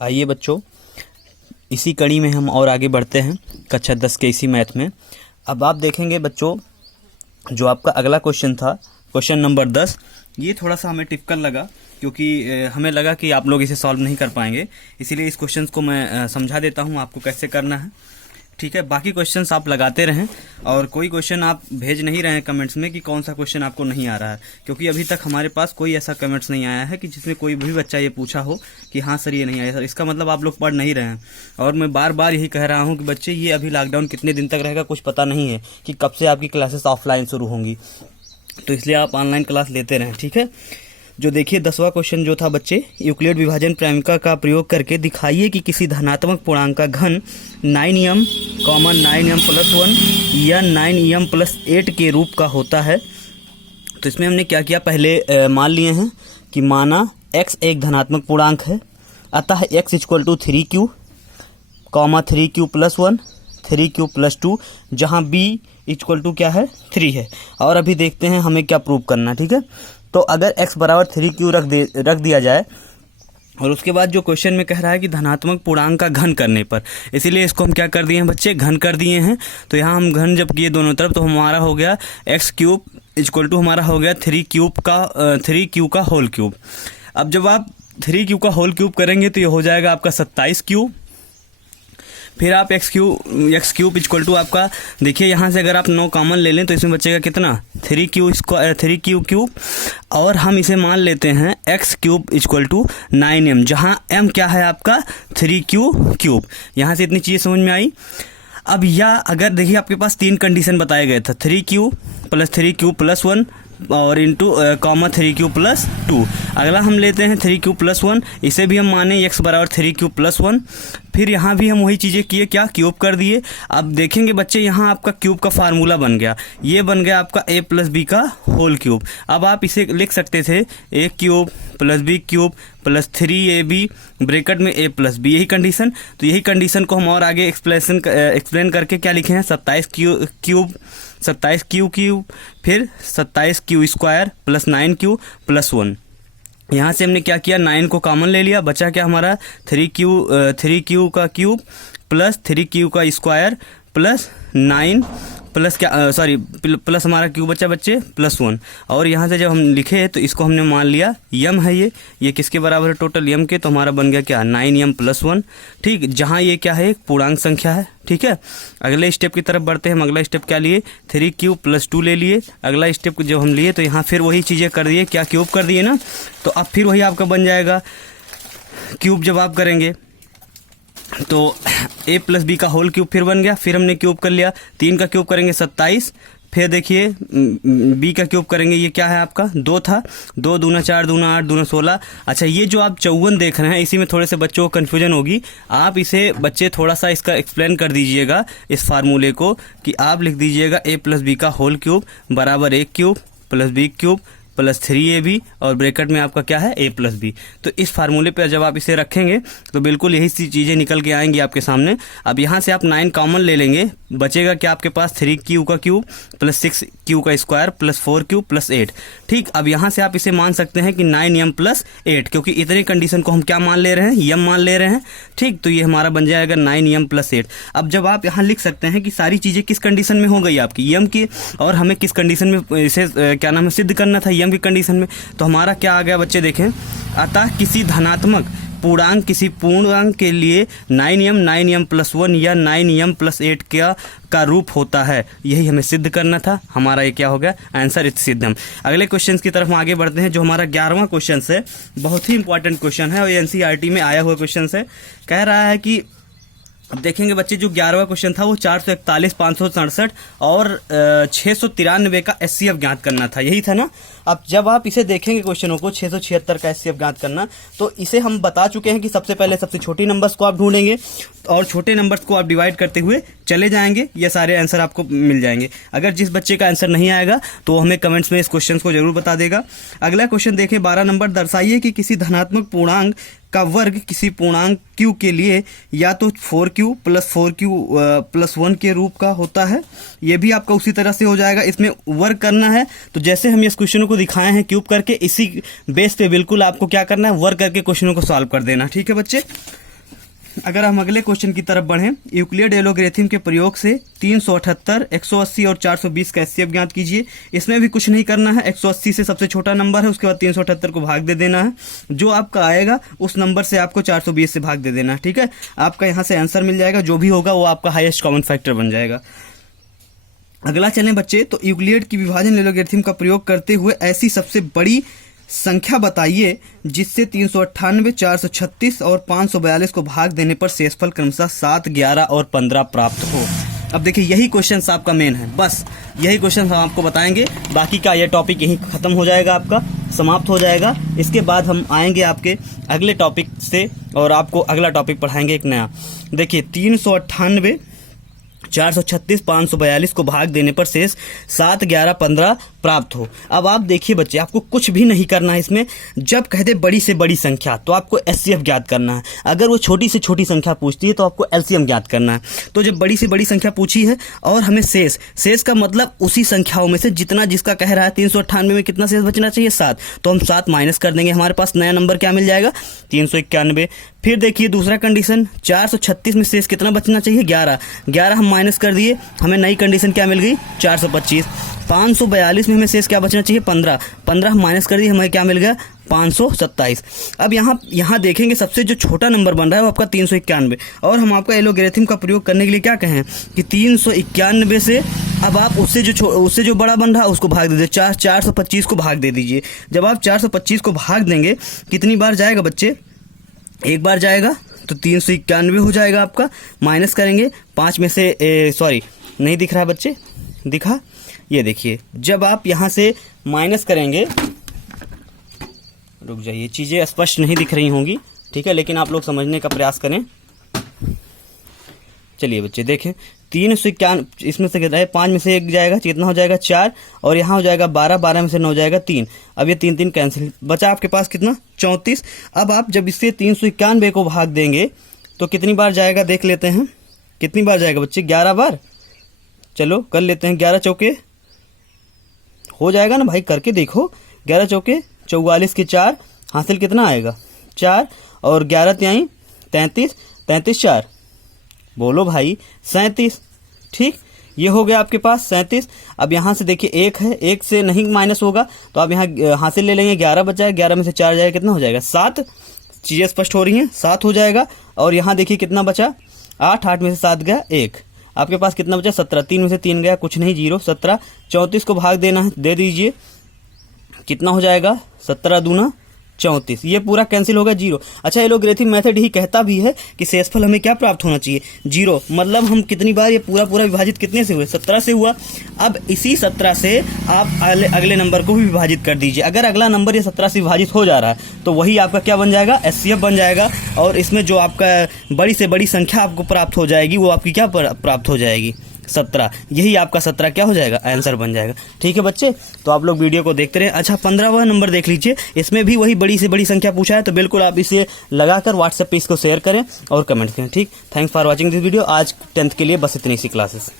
आइए बच्चों, इसी कड़ी में हम और आगे बढ़ते हैं कक्षा 10 के इसी मैथ में। अब आप देखेंगे बच्चों, जो आपका अगला क्वेश्चन था, क्वेश्चन नंबर 10, ये थोड़ा सा हमें टिपिकल लगा क्योंकि हमें लगा कि आप लोग इसे सॉल्व नहीं कर पाएंगे, इसीलिए इस क्वेश्चन को मैं समझा देता हूँ आपको कैसे करना है। ठीक है, बाकी क्वेश्चंस आप लगाते रहें और कोई क्वेश्चन आप भेज नहीं रहे हैं कमेंट्स में कि कौन सा क्वेश्चन आपको नहीं आ रहा है, क्योंकि अभी तक हमारे पास कोई ऐसा कमेंट्स नहीं आया है कि जिसमें कोई भी बच्चा ये पूछा हो कि हाँ सर ये नहीं आया सर। इसका मतलब आप लोग पढ़ नहीं रहे हैं। और मैं बार बार यही कह रहा हूँ कि बच्चे, ये अभी लॉकडाउन कितने दिन तक रहेगा कुछ पता नहीं है कि कब से आपकी क्लासेस ऑफलाइन शुरू होंगी, तो इसलिए आप ऑनलाइन क्लास लेते रहें। ठीक है, जो देखिए 10वां क्वेश्चन जो था बच्चे, यूक्लिड विभाजन प्रमेय का प्रयोग करके दिखाइए कि किसी धनात्मक पूर्णांक का घन 9m, 9m + 1 या 9m + 8 के रूप का होता है। तो इसमें हमने क्या किया, पहले मान लिए हैं कि माना x एक धनात्मक पूर्णांक है, अतः x = 3q, 3q + 1, 3q + 2, जहाँ b = क्या है, 3 है। और अभी देखते हैं हमें क्या प्रूव करना। ठीक है, तो अगर x = 3q रख दिया जाए और उसके बाद जो क्वेश्चन में कह रहा है कि धनात्मक पूर्णांक का घन करने पर, इसीलिए इसको हम क्या कर दिए हैं बच्चे, घन कर दिए हैं। तो यहाँ हम घन जब किए दोनों तरफ तो हमारा हो गया x³ = हमारा हो गया 3q का होल क्यूब। अब जब आप 3q का होल क्यूब करेंगे तो ये हो जाएगा आपका 27q। फिर आप x³ = आपका, देखिए यहाँ से अगर आप 9 कॉमन ले लें तो इसमें बचेगा कितना, 3q³ और हम इसे मान लेते हैं x³ = 9m, जहाँ m क्या है आपका 3q³। यहाँ से इतनी चीज़ें समझ में आई। अब या अगर देखिए आपके पास 3 कंडीशन बताया गया था, 3q + 3q + 1 और इंटू 3q + 2। अगला हम लेते हैं 3q + 1, इसे भी हम माने x = 3q + 1। फिर यहाँ भी हम वही चीज़ें किए, क्या, क्यूब कर दिए। अब देखेंगे बच्चे, यहाँ आपका क्यूब का फार्मूला बन गया, ये बन गया आपका a + b का होल क्यूब। अब आप इसे लिख सकते थे a³ + b³ + 3ab ब्रैकेट में a + b, यही कंडीशन। तो यही कंडीशन को हम और आगे एक्सप्लेन करके क्या लिखे हैं, 27q³ फिर 27q² + 9q + 1। यहाँ से हमने क्या किया, 9 को कॉमन ले लिया, बचा क्या हमारा 3q का क्यूब + 3q का स्क्वायर + 9 प्लस क्या, सॉरी प्लस हमारा क्यूब बचा बच्चे +1। और यहाँ से जब हम लिखे तो इसको हमने मान लिया m है, ये किसके बराबर है, टोटल m के, तो हमारा बन गया क्या, 9m + 1। ठीक, जहाँ ये क्या है, एक पूर्णांक संख्या है। ठीक है, अगले स्टेप की तरफ बढ़ते हैं हम। अगला स्टेप क्या लिए, 3q + 2 ले लिए। अगला स्टेप जो हम लिए तो यहाँ फिर वही चीज़ें कर दिए, क्या, क्यूब कर दिए ना, तो अब फिर वही आपका बन जाएगा क्यूब। जब आप करेंगे तो a + b का होल क्यूब फिर बन गया, फिर हमने क्यूब कर लिया, 3 का क्यूब करेंगे 27, फिर देखिए b का क्यूब करेंगे, ये क्या है आपका 2 था, 2 दूना 4 दूना 8 दूना 16। अच्छा, ये जो आप 54 देख रहे हैं, इसी में थोड़े से बच्चों को कन्फ्यूजन होगी। आप इसे बच्चे थोड़ा सा इसका एक्सप्लेन कर दीजिएगा, इस फार्मूले को, कि आप लिख दीजिएगा a + b का होल क्यूब बराबर a³ + b³ + 3ab और ब्रैकेट में आपका क्या है, a + b। तो इस फार्मूले पर जब आप इसे रखेंगे तो बिल्कुल यही सी चीज़ें निकल के आएंगी आपके सामने। अब यहाँ से आप 9 कॉमन ले लेंगे, बचेगा क्या आपके पास, 3q का क्यूब + 6q का स्क्वायर + 4q + 8। ठीक, अब यहाँ से आप इसे मान सकते हैं कि 9m + 8, क्योंकि इतने कंडीशन को हम क्या मान ले रहे हैं, m मान ले रहे हैं। ठीक, तो ये हमारा बन जाएगा 9m + 8। अब जब आप यहाँ लिख सकते हैं कि सारी चीज़ें किस कंडीशन में हो गई आपकी, m की, और हमें किस कंडीशन में इसे क्या नाम है, सिद्ध करना था, m की कंडीशन में। तो हमारा क्या आ गया बच्चे, देखें, अतः किसी धनात्मक पूर्णांक किसी पूर्णांक के लिए 9m + 1 या 9m + 8 का रूप होता है, यही हमें सिद्ध करना था। हमारा ये क्या हो गया, आंसर इस सिद्ध। हम अगले क्वेश्चन की तरफ आगे बढ़ते हैं, जो हमारा 11वां क्वेश्चन है। बहुत ही इंपॉर्टेंट क्वेश्चन है और ये NCERT में आया हुआ क्वेश्चन है। कह रहा है कि, अब देखेंगे बच्चे, जो 11वां क्वेश्चन था वो 441, 567 और 693 का SCF ज्ञात करना था, यही था ना। अब जब आप इसे देखेंगे क्वेश्चनों को, 676 का SCF ज्ञात करना, तो इसे हम बता चुके हैं कि सबसे पहले सबसे छोटी नंबर्स को आप ढूंढेंगे और छोटे नंबर्स को आप डिवाइड करते हुए चले जाएंगे, ये सारे आंसर आपको मिल जाएंगे। अगर जिस बच्चे का आंसर नहीं आएगा तो हमें कमेंट्स में इस क्वेश्चन को जरूर बता देगा। अगला क्वेश्चन देखें, 12 नंबर, दर्शाइए कि किसी धनात्मक पूर्णांक का वर्ग किसी पूर्णांक q के लिए या तो 4q + 4q + 1 के रूप का होता है। ये भी आपका उसी तरह से हो जाएगा, इसमें वर्ग करना है। तो जैसे हम इस क्वेश्चनों को दिखाए हैं क्यूब करके, इसी बेस पे बिल्कुल आपको क्या करना है, वर्ग करके क्वेश्चनों को सॉल्व कर देना। ठीक है बच्चे, अगर हम अगले क्वेश्चन की तरफ बढ़ें, यूक्लिड एलोग्रेथिम के प्रयोग से 378, 180 और 420 का एचसीएफ ज्ञात कीजिए। इसमें भी कुछ नहीं करना है, 180 से सबसे छोटा नंबर है, उसके बाद 378 को भाग दे देना है, जो आपका आएगा उस नंबर से आपको 420 से भाग दे देना है। ठीक है, आपका यहाँ से आंसर मिल जाएगा, जो भी होगा वो आपका हाईएस्ट कॉमन फैक्टर बन जाएगा। अगला चलें बच्चे, तो यूक्लिड की विभाजन एलोग्रेथिम का प्रयोग करते हुए ऐसी सबसे बड़ी संख्या बताइए जिससे 398, 436 और 542 को भाग देने पर शेषफल क्रमशः 7, 11 और 15 प्राप्त हो। अब देखिए यही क्वेश्चन आपका मेन है, बस यही क्वेश्चन हम आपको बताएंगे। बाकी का ये टॉपिक यहीं खत्म हो जाएगा, आपका समाप्त हो जाएगा। इसके बाद हम आएंगे आपके अगले टॉपिक से और आपको अगला टॉपिक पढ़ाएंगे एक नया। देखिए 398, 436, 542 को भाग देने पर शेष 7, 11, 15 प्राप्त हो। अब आप देखिए बच्चे, आपको कुछ भी नहीं करना है इसमें। जब कहते बड़ी से बड़ी संख्या तो आपको एचसीएफ ज्ञात करना है, अगर वो छोटी से छोटी संख्या पूछती है तो आपको एलसीएम ज्ञात करना है। तो जब बड़ी से बड़ी संख्या पूछी है और हमें शेष का मतलब उसी संख्याओं में से जितना जिसका कह रहा है 398 में कितना शेष बचना चाहिए 7, तो हम 7 माइनस कर देंगे, हमारे पास नया नंबर क्या मिल जाएगा 391। फिर देखिए दूसरा कंडीशन, 436 में शेष कितना बचना चाहिए 11 हम माइनस कर दिए, हमें नई कंडीशन क्या मिल गई 425। 542 में हमें शेष क्या बचना चाहिए 15 हम माइनस कर दिए, हमें क्या मिल गया 527। अब यहाँ देखेंगे सबसे जो छोटा नंबर बन रहा है वो आपका 391, और हम आपका एलोग्रेथिम का प्रयोग करने के लिए क्या कहें कि 391 से अब आप उससे जो बड़ा बन रहा है उसको भाग दे दीजिए, 425 को भाग दे दीजिए। जब आप 425 को भाग देंगे कितनी बार जाएगा बच्चे, एक बार जाएगा, तो 391 हो जाएगा आपका। माइनस करेंगे 5 में से सॉरी नहीं दिख रहा बच्चे, दिखा, ये देखिए जब आप यहाँ से माइनस करेंगे, रुक जाइए चीज़ें स्पष्ट नहीं दिख रही होंगी, ठीक है, लेकिन आप लोग समझने का प्रयास करें। चलिए बच्चे देखें 391 इसमें से कितना है, 5 में से 1 जाएगा, कितना हो जाएगा 4, और यहाँ हो जाएगा 12 में से 9 जाएगा 3। अब ये 3 कैंसिल, बचा आपके पास कितना 34। अब आप जब इससे 391 को भाग देंगे तो कितनी बार जाएगा देख लेते हैं, कितनी बार जाएगा बच्चे 11 बार। चलो कर लेते हैं, 11 चौके हो जाएगा ना भाई, करके देखो, 11 चौके 44 के 4, हासिल कितना आएगा 4, और 11 त्याई 33, 33 4, बोलो भाई 37। ठीक, ये हो गया आपके पास 37। अब यहाँ से देखिए 1 है, 1 से नहीं माइनस होगा तो आप यहाँ हासिल ले लेंगे, 11 बचा है, 11 में से 4 जाएगा, कितना हो जाएगा 7। चीज़ें स्पष्ट हो रही हैं, 7 हो जाएगा। और यहाँ देखिए कितना बचा 8 में से 7 गया 1, आपके पास कितना बचा 17, 3 में से 3 गया कुछ नहीं 0, 17। 34 को भाग देना है, दे दीजिए, कितना हो जाएगा 17 दूना 34, ये पूरा कैंसिल होगा 0। अच्छा, एलोग्रेथिम मेथड ही कहता भी है कि शेषफल हमें क्या प्राप्त होना चाहिए 0, मतलब हम कितनी बार ये पूरा विभाजित कितने से हुए 17 से हुआ। अब इसी 17 से आप अगले नंबर को भी विभाजित कर दीजिए, अगर अगला नंबर ये 17 से विभाजित हो जा रहा है तो वही आपका क्या बन जाएगा एचसीएफ बन जाएगा, और इसमें जो आपका बड़ी से बड़ी संख्या आपको प्राप्त हो जाएगी वो आपकी क्या प्राप्त हो जाएगी 17, यही आपका 17 क्या हो जाएगा आंसर बन जाएगा। ठीक है बच्चे, तो आप लोग वीडियो को देखते रहे। अच्छा 15वां नंबर देख लीजिए, इसमें भी वही बड़ी से बड़ी संख्या पूछा है, तो बिल्कुल आप इसे लगाकर व्हाट्सएप पे इसको शेयर करें और कमेंट करें। ठीक, thanks for watching this video. आज 10th के लिए बस इतनी सी क्लासेस।